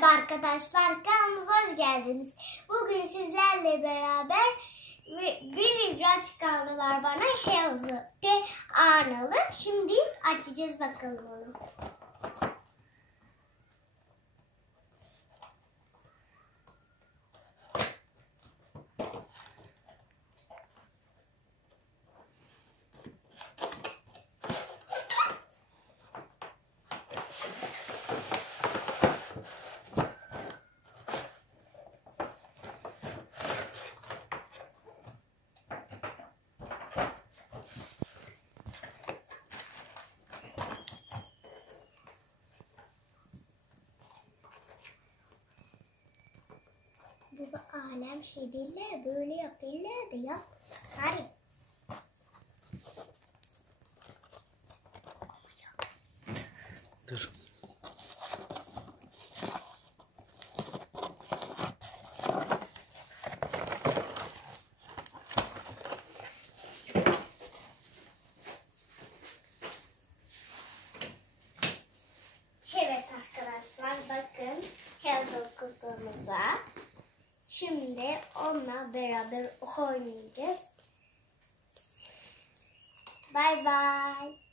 Merhaba arkadaşlar, kanalımıza hoş geldiniz. Bugün sizlerle beraber bir ilaç kaldılar bana Healthy Arnalı. Şimdi açacağız bakalım onu. Bu da alem şey değiller, böyle yapıyorlar da yap. Hadi. Dur. Şimdi onunla beraber oynayacağız. Bye bye.